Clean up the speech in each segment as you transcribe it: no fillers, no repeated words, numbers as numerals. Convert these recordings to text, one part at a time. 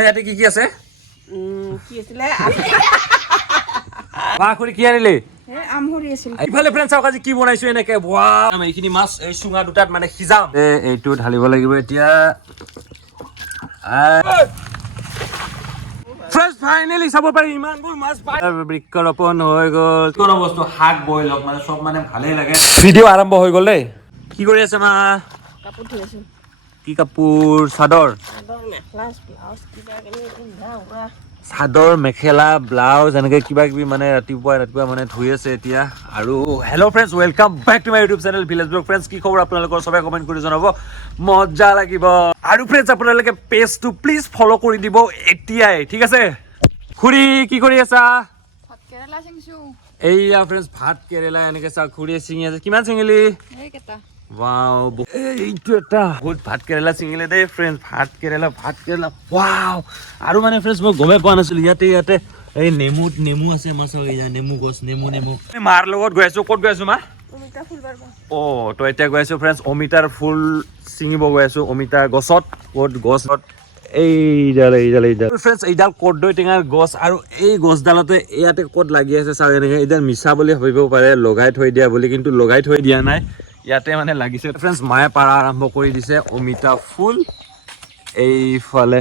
ইয়াতে কি আছে কি আছিলে খুৰী কি আনিলে আমহৰি আছিল ইফালে ফ্ৰেণ্ড চাওক আজি কি বনাইছো এনেকে ৱাও এইখিনি মাছ এই চুঙা দুটাত মানে সিজাম এইটো ঢালিব লাগিব এতিয়া ফ্ৰেণ্ড ফাইনেলি চাব পাৰি ইমানবোৰ মাছ পাই বৃক্ষৰোপণ হৈ গ'ল কোনো বস্তু শাক বইল হওক মানে চব মানে ভালেই লাগে ভিডিঅ' আৰম্ভ হৈ গ'ল দেই কি কৰি আছে মা কাপোৰ ধুই আছো কি কাপোৰ চাদৰ চাদৰ মেখেলা ব্লাউজ এনেকে কিবা কিবি মানে ৰাতিপুৱা মানে ধুই আছে এতিয়া আৰু hello' friends welcome back to my YouTube channel village vlog friends কি খবৰ আপোনালোকৰ সবে কমেণ্ট কৰি জনাব মজা লাগিব আৰু ফ্ৰেণ্ডছ আপোনালোকে পেজটো প্লিজ ফ'ল' কৰি দিব এতিয়াই ঠিক আছে খুৰী কি কৰি আছা ভাত কেৰেলা চিঙিছো এইয়া ফ্ৰেণ্ডছ ভাত কেৰেলা এনেকে চা খুৰীয়ে ছিঙি আছে কিমান ছিঙিলি এইকেইটা Wow, এইটো এটা বহুত ভাত কেৰেলা ছিঙিলে দেই ফ্ৰেণ্ডছ ভাত কেৰেলা ৱাও আৰু মানে ফ্ৰেণ্ডছ মই গমে পোৱা নাছিলো ইয়াতে এই নেমু আছে মাছ নেমু গছ নেমু মাৰ লগত গৈ আছো ক'ত গৈ আছো মা অমিতা ফুল বাৰবা তো এতিয়া গৈ আছো ফ্ৰেণ্ডছ অমিতাৰ ফুল ছিঙিব গৈ আছো অমিতাৰ গছত ক'ত গছত এইডাল ফ্ৰেণ্ডছ এইডাল কৰ্দৈ টেঙাৰ গছ আৰু এই গছডালতে ইয়াতে ক'ত লাগি আছে চাওক এনেকে এইডাল মিছা বুলি ভাবিব পাৰে লগাই থৈ দিয়া বুলি কিন্তু লগাই থৈ দিয়া নাই ইয়াতে মানে লাগিছে ফ্ৰেণ্ডছ মায়ে পাৰা আৰম্ভ কৰি দিছে অমিতা ফুল এইফালে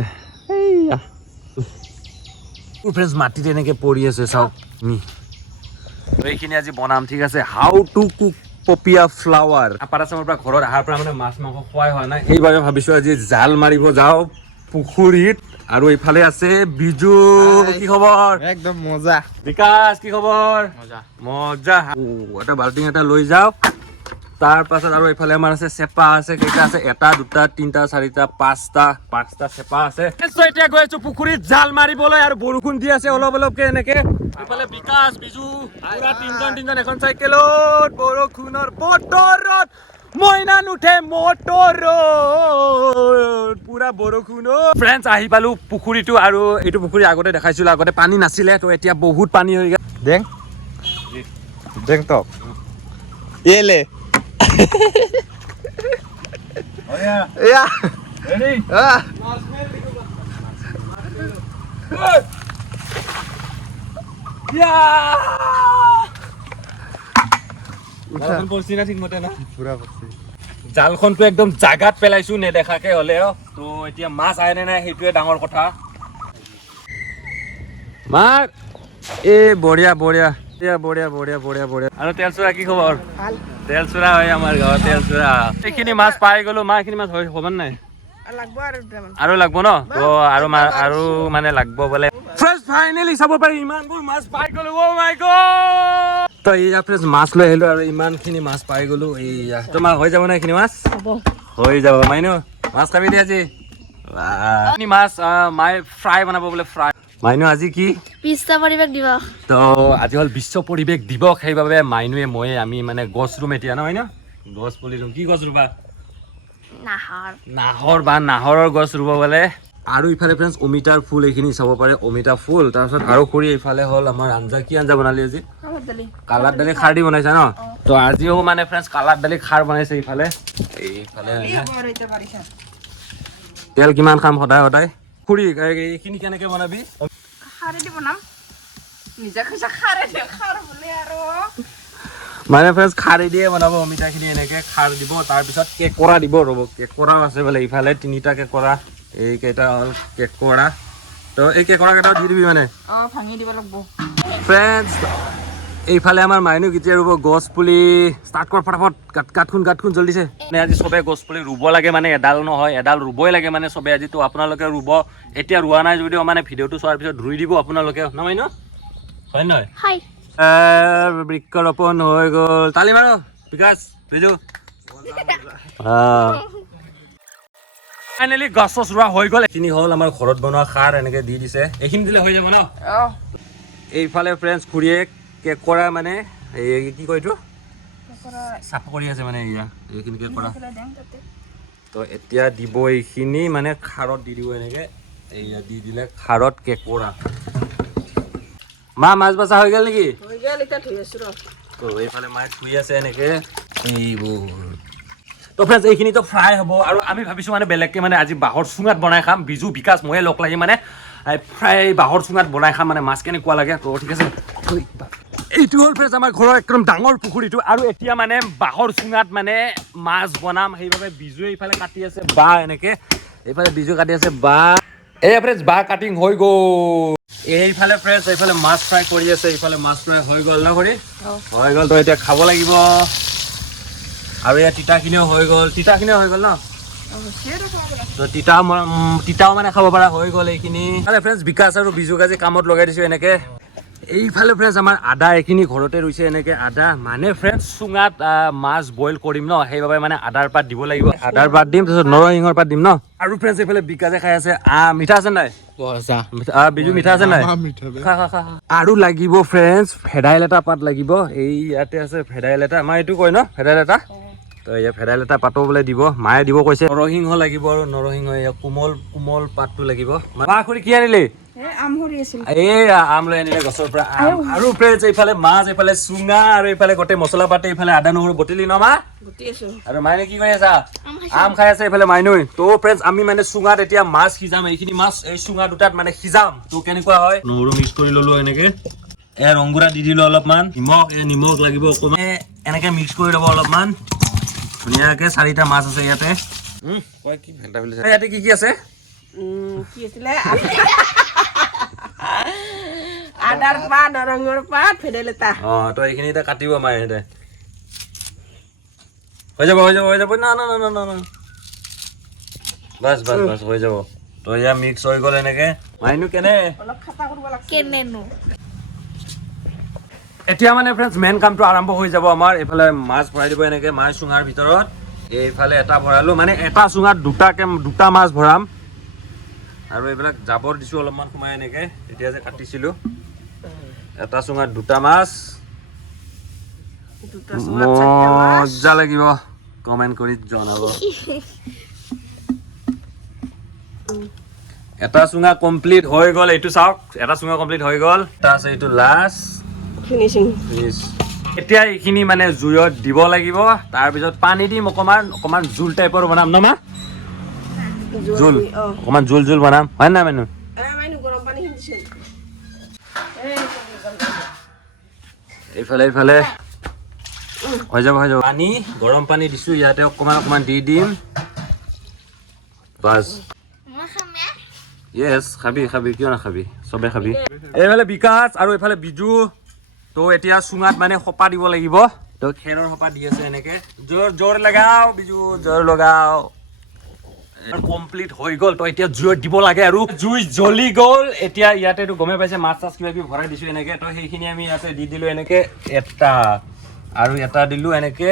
ফ্ৰেণ্ডছ মাটিত এনেকে পৰি আছে চাওক এইখিনি আজি বনাম ঠিক আছে হাউ টু কুক পপিয়া ফ্লাৱাৰ আপাৰাচামৰ পৰা ঘৰত অহাৰ পৰা মানে মাছ মাংস খোৱাই হোৱা নাই এইবাবে ভাবিছো আজি জাল মাৰিব যাওঁ পুখুৰীত আৰু এইফালে আছে বিজু কি খবৰ একদম মজা বিকাশ কি খবৰ মজা এটা বাল্টিং এটা লৈ যাওঁ তাৰ পাছত আৰু এইফালে আমাৰ আছে চেপা আছে কেইটা আছে এটা দুটা তিনিটা চাৰিটা পাঁচটা চেপা আছে এতিয়া গৈ আছো পুখুৰীত জাল মাৰিবলৈ আৰু বৰষুণ দি আছে অলপ অলপকে এনেকে এইফালে বিকাশ বিজু পুৰা তিনজন এখন চাইকেলত বৰষুণৰ বতৰত মইনা নুঠে মটৰত পুৰা বৰষুণ ফ্ৰেণ্ডছ আহি পালো পুখুৰীটো আৰু এইটো পুখুৰী আগতে দেখাইছিলো আগতে পানী নাছিলে তো এতিয়া বহুত পানী হৈ গ'ল দেখ তো এলে Yeah. Ready? জালখনটো একদম জাগাত পেলাইছো নেদেখাকে হলেও তো এতিয়া মাছ আহে নে নাই সেইটোৱে ডাঙৰ কথা মাৰ বঢ়িয়া আৰু তেল চুৰা কি খবৰ তেল চুৰা হয় আমাৰ গাঁৱত তেল চুৰা এইখিনি মাছ পাই গলো এইখিনি মাছ হ'ব নাই আৰু লাগব ন তো আৰু মানে লাগব বোলে ফ্ৰেণ্ডছ ফাইনেলি চাব পাৰি ইমানবোৰ মাছ পাই গলো অ মাই গড তো এইয়া ফ্ৰেণ্ডছ মাছ লৈ আহিলো আৰু ইমানখিনি মাছ পাই গলো এইয়া তোমাৰ হৈ যাব না এইখিনি মাছ হৈ যাব মাইনু মাছ খাবি দে আজি মাছ মায়ে ফ্ৰাই বনাব বোলে ফ্ৰাই মাইনু আজি কি বিশ্ব পৰিৱেশ দিৱস তো আজি হ'ল বিশ্ব পৰিৱেশ দিৱস সেইবাবে মাইনুৱে মই আমি মানে গছ ৰুম এতিয়া নহয় ন গছ পুলি ৰুম কি গছ ৰুবা নাহৰৰ গছ ৰুব বোলে আৰু ইফালে ফ্ৰেণ্ডছ অমিতাৰ ফুল এইখিনি চাব পাৰে অমিতা ফুল তাৰপিছত আৰু খুৰী এইফালে হ'ল আমাৰ আঞ্জা কি আঞ্জা বনালি আজি কালাৰ দালি খাৰ দি বনাইছা ন তো আজিও মানে ফ্ৰেণ্ডছ কালাৰ দালি খাৰ বনাইছে এইফালে তেল কিমান খাম সদায় খুৰী এইখিনি কেনেকে বনাবি খাৰেদি বনাম নিজে কৈছা খাৰেদি খাৰ বোলে আৰু মানে ফ্ৰেণ্ডছ খাৰ দিয়ে বনাব অমিতাখিনি এনেকে খাৰ দিব তাৰপিছত কেকৰা দিব ৰ'ব কেকৰাও আছে বোলে ইফালে তিনিটা কেকৰা এইকেইটা হ'ল কেকৰা তো এই কেকৰা কেইটাও দি দিবি মানে ভাঙি দিব লাগিব ফ্ৰেণ্ডছ এইফালে আমাৰ মাইনু কেতিয়া ৰুব গছ পুলি ষ্টাৰ্ট কৰ ফটাফট কাঠখোন জলদিছে মানে আজি চবে গছ পুলি ৰুব লাগে মানে এডাল নহয় এডাল ৰুবই লাগে মানে চবে আজি তো আপোনালোকে ৰুব এতিয়া ৰোৱা নাই যদিও মানে ভিডিঅ'টো চোৱাৰ পিছত ৰুই দিব আপোনালোকে ন মাইনু হয় নহয় বৃক্ষৰোপণ হৈ গ'ল তালি মাৰো বিকাশ বিজু ফাইনেলি গছ ৰোৱা হৈ গ'ল এইখিনি হ'ল আমাৰ ঘৰত বনোৱা খাৰ এনেকে দি দিছে এইখিনি দিলে হৈ যাব ন এইফালে ফ্ৰেণ্ডছ খুৰীয়ে কেকৰা মানে এই কি কয় এইটো চাফা কৰি আছে মানে এইখিনি কেকৰা তো এতিয়া দিব এইখিনি মানে খাৰত দি দিব এনেকে এইয়া দি দিলে খাৰত কেকৰা মা মাছ বাছা হৈ গ'ল নেকি হৈ গ'ল এতিয়া ধুই আছো ৰ তো এইফালে মায়ে ধুই আছে এনেকে এইবোৰ তো ফ্ৰেণ্ডছ এইখিনিতো ফ্ৰাই হ'ব আৰু আমি ভাবিছোঁ মানে বেলেগকৈ মানে আজি বাঁহৰ চুঙাত বনাই খাম বিজু বিকাশ ময়ে লগ লাগি মানে ফ্ৰাই বাঁহৰ চুঙাত বনাই খাম মানে মাছ কেনেকুৱা লাগে তো ঠিক আছে এইটো হ'ল ফ্ৰেণ্ডছ আমাৰ ঘৰৰ একদম ডাঙৰ পুখুৰীটো আৰু এতিয়া মানে বাঁহৰ চুঙাত মানে মাছ বনাম সেইবাবে বিজুৱে এইফালে কাটি আছে বাঁহ এনেকৈ এইফালে বিজু কাটি আছে বাঁহ এই ফ্ৰেণ্ডছ বাঁহ কাটিং হৈ গ'ল এইফালে ফ্ৰেণ্ডছ এইফালে মাছ ফ্ৰাই কৰি আছে এইফালে মাছ ফ্ৰাই হৈ গ'ল ন কৰি হৈ গ'ল তো এতিয়া খাব লাগিব আৰু এয়া তিতাখিনিও হৈ গ'ল ন তো তিতাও মানে খাব পৰা হৈ গ'ল এইখিনি ফ্ৰেণ্ডছ বিকাশ আৰু বিজুক আজি কামত লগাই দিছোঁ এনেকৈ এইফালে ফ্ৰেণ্ডছ আমাৰ আদা এইখিনি ঘৰতে ৰুইছে এনেকৈ আদা মানে ফ্ৰেণ্ডছ চুঙাত মাছ বইল কৰিম ন সেইবাবে মানে আদাৰ পাত দিব লাগিব আদাৰ পাত দিম তাৰপিছত নৰসিংহৰ পাত দিম ন আৰু ফ্ৰেণ্ডছ এইফালে বিকাশে খাই আছে মিঠা আছে নাই বিজু মিঠা আছে নাই আৰু লাগিব ফ্ৰেণ্ডছ ভেদাইলতা পাত লাগিব এই ইয়াতে আছে ভেদাইলতা আমাৰ এইটো কয় ন ভেদাইলতা তো এয়া ভেদাইলতা পাতো বোলে দিব মায়ে দিব কৈছে নৰসিংহ লাগিব আৰু নৰসিংহ এয়া কোমল পাতটো লাগিব খুৰী কি আনিলি এই আম লৈ আনিলে গছৰ পৰা আৰু ফ্ৰেণ্ডছ এইফালে মাছ এইফালে চুঙা আৰু এইফালে গোটেই মছলা পাতি এইফালে আদা নহৰু বটিলি ন মা আৰু মাইনে কি কৰি আছা আম খাই আছে এইফালে মাইনুই তো ফ্ৰেণ্ডছ আমি মানে চুঙাত এতিয়া মাছ সিজাম এইখিনি মাছ এই চুঙা দুটাত মানে সিজাম তো কেনেকুৱা হয় নহৰু মিক্স কৰি ললো এনেকে ৰংগুৰা দি দিলো অলপমান নিমখ লাগিব অকণমান এনেকে মিক্স কৰি ল'ব অলপমান ধুনীয়াকে 4টা মাছ আছে ইয়াতে ইয়াতে কি আছে আদাৰ পাত নৰসিংহৰ পাত ভেদাইলতা তো এইখিনি এতিয়া কাটিব মায়ে এতিয়া হৈ যাব না বাছ হৈ যাব তো এয়া মিক্স হৈ গ'ল এনেকে মাইনু কেনে অলপ খাটা কৰিব লাগছে কেনেনো এতিয়া মানে ফ্ৰেণ্ডছ মেইন কামটো আৰম্ভ হৈ যাব আমাৰ এইফালে মাছ ভৰাই দিব এনেকে মাছ চুঙাৰ ভিতৰত এইফালে এটা ভৰালো মানে এটা চুঙাত দুটা মাছ ভৰাম আৰু এইবিলাক জাবৰ দিছোঁ অলপমান সোমাই এনেকে এতিয়া যে কাটিছিলোঁ এটা চুঙাত 2টা মাছ মজা লাগিব কমেণ্ট কৰি জনাব এটা চুঙা কমপ্লিট হৈ গ'ল এইটো চাওক এটা চুঙা কমপ্লিট হৈ গ'ল এটা আছে এইটো লাষ্ট ফিনিচিং এতিয়া এইখিনি মানে জুইত দিব লাগিব তাৰপিছত পানী দিম অকণমান জোল টাইপৰ বনাম ন মা জোল অকণমান জোল বনাম হয় নাই মানুহ গৰম পানী সিঞ্চিছে এইফালে হৈ যাব পানী গৰম পানী দিছোঁ ইয়াতে অকণমান দি দিম বাছ য়েছ খাবি কিয় নাখাবি চবে খাবি এইফালে বিকাশ আৰু এইফালে বিজু তো এতিয়া চুঙাত মানে সোপা দিব লাগিব তো খেৰৰ সোপা দি আছে এনেকে জোৰ লগাও বিজু জোৰ লগাও কমপ্লিট হৈ গ'ল তো এতিয়া জুইত দিব লাগে আৰু জুই জ্বলি গ'ল এতিয়া ইয়াতেতো গমেই পাইছে মাছ চাছ কিবা কিবি ভৰাই দিছোঁ এনেকে তো সেইখিনি আমি ইয়াতে দি দিলোঁ এনেকে এটা আৰু এটা দিলোঁ এনেকে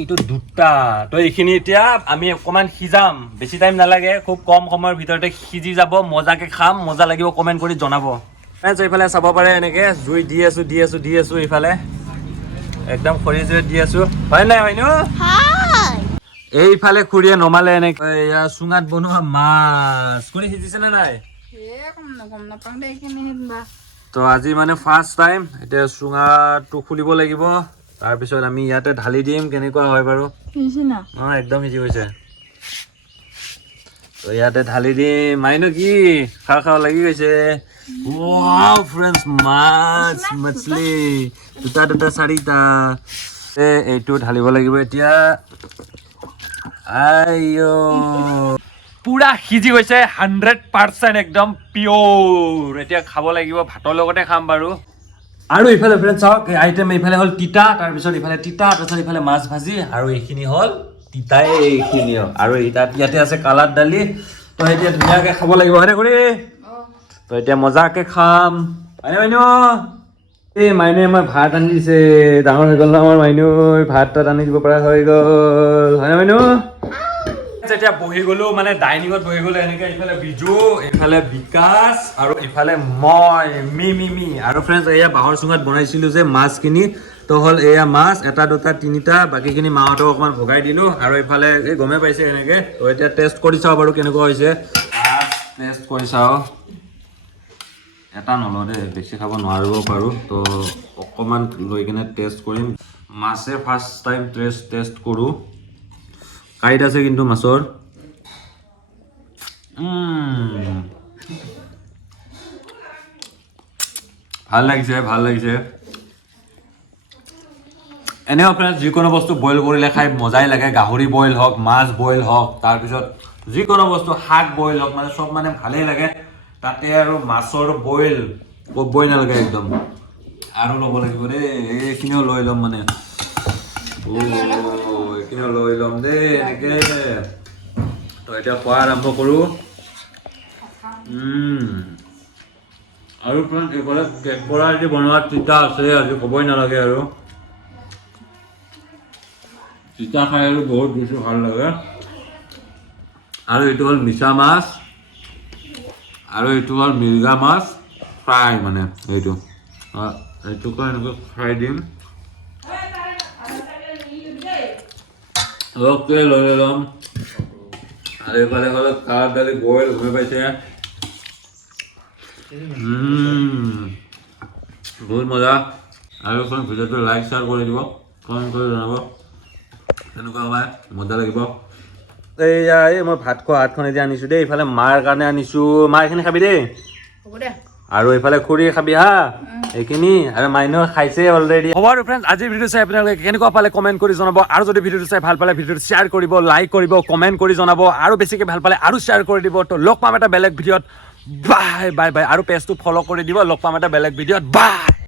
এইটো 2টা তো এইখিনি এতিয়া আমি অকণমান সিজাম বেছি টাইম নালাগে খুব কম সময়ৰ ভিতৰতে সিজি যাব মজাকে খাম মজা লাগিব কমেণ্ট কৰি জনাব এইফালে চাব পাৰে এনেকে জুই দি আছোঁ এইফালে একদম খৰি জুইত দি আছোঁ হয় নাই হয়নো এইফালে খুৰীয়ে নমালে এনেকে এয়া চুঙাত বনোৱা মাছ খুৰী সিজিছে নে নাই তো আজি মানে ফাৰ্ষ্ট টাইম এতিয়া চুঙাটো খুলিব লাগিব তাৰপিছত আমি ইয়াতে ঢালি দিম কেনেকুৱা হয় বাৰু একদম সিজি গৈছে তো ইয়াতে ঢালি দিম মাইনো কি খাওঁ লাগি গৈছে ওৱাও ফ্ৰেণ্ডছ মাছ মাছলি 2টা 4টা এইটো ঢালিব লাগিব এতিয়া পুৰা সিজি গৈছে 100% একদম পিয়ৰ এতিয়া খাব লাগিব ভাতৰ লগতে খাম বাৰু আৰু ইফালে ফ্ৰেণ্ডছ চাওক আইটেম এইফালে হ'ল তিতা তাৰপিছত ইফালে তিতা তাৰপিছত ইফালে মাছ ভাজি আৰু এইখিনি হ'ল তিতাই এইখিনিও আৰু ইয়াতে আছে কালাৰ দালি তো এতিয়া ধুনীয়াকৈ খাব লাগিব হয়নে খুৰী তো এতিয়া মজাকে খাম হয়নে মাইনু এই মাইনুৱে আমাৰ ভাত আনি দিছে ডাঙৰ হৈ গ'ল ন আমাৰ মাইনু ভাত তাত আনি দিব পৰা হৈ গ'ল হয়নে মাইনু যেতিয়া বহি গ'লো মানে ডাইনিঙত বহি গ'লো এনেকৈ ইফালে বিজু এইফালে বিকাশ আৰু ইফালে মই মি আৰু ফ্ৰেণ্ডছ এয়া বাঁহৰ চুঙাত বনাইছিলোঁ যে মাছখিনি তো হ'ল এয়া মাছ 1 2 3টা বাকীখিনি মাহঁতক অকণমান ভগাই দিলোঁ আৰু এইফালে এই গমেই পাইছে এনেকৈ তো এতিয়া টেষ্ট কৰি চাওঁ বাৰু কেনেকুৱা হৈছে টেষ্ট কৰি চাওঁ এটা নলওঁ দেই বেছি খাব নোৱাৰিব পাৰোঁ তো অকণমান লৈ কিনে টেষ্ট কৰিম মাছে ফাৰ্ষ্ট টাইম টেষ্ট কৰোঁ কাইট আছে কিন্তু মাছৰ ভাল লাগিছে এনেও ফ্ৰেণ্ডছ যিকোনো বস্তু বইল কৰিলে খাই মজাই লাগে গাহৰি বইল হওক মাছ বইল হওক তাৰপিছত যিকোনো বস্তু শাক বইল হওক মানে চব মানে ভালেই লাগে তাতে আৰু মাছৰ বইল ক'বই নালাগে একদম আৰু ল'ব লাগিব দেই এইখিনিও লৈ ল'ম মানে এইখিনিও লৈ ল'ম দেই এনেকৈ তো এতিয়া খোৱা আৰম্ভ কৰোঁ আৰু ফ্ৰেণ্ডছ এইফালে কেকৰা যদি বনোৱা তিতা আছে আজি ক'বই নালাগে আৰু তিতা খাই আৰু বহুত বেছি ভাল লাগে আৰু এইটো হ'ল মিছা মাছ আৰু এইটো হ'ল মিৰ্গা মাছ ফ্ৰাই মানে এইটোকে এনেকৈ ফ্ৰাই দিম অলপকৈ লৈ ল'ম আৰু এইফালে হ'লে কাঠ দালি বইল হৈ পাইছে বহুত মজা আৰু এখন ভিডিঅ'টো লাইক শ্বেয়াৰ কৰি দিব কমেণ্ট কৰি জনাব তেনেকুৱা হয় মজা লাগিব এইয়া মই ভাত খোৱা হাতখন এতিয়া আনিছোঁ দেই ইফালে মাৰ কাৰণে আনিছোঁ মা এইখিনি খাবি দেই আৰু এইফালে খুৰী খাবি হা এইখিনি আৰু মাইনেও খাইছে অলৰেডি হ'ব আৰু ফ্ৰেণ্ডছ আজিৰ ভিডিঅ' চাই আপোনালোকে কেনেকুৱা পালে কমেণ্ট কৰি জনাব আৰু যদি ভিডিঅ'টো চাই ভাল পালে ভিডিঅ'টো শ্বেয়াৰ কৰিব লাইক কৰিব কমেণ্ট কৰি জনাব আৰু বেছিকৈ ভাল পালে আৰু শ্বেয়াৰ কৰি দিব তো লগ পাম এটা বেলেগ ভিডিঅ'ত বাই বাই বাই আৰু পেজটো ফ'ল' কৰি দিব লগ পাম এটা বেলেগ ভিডিঅ'ত বাই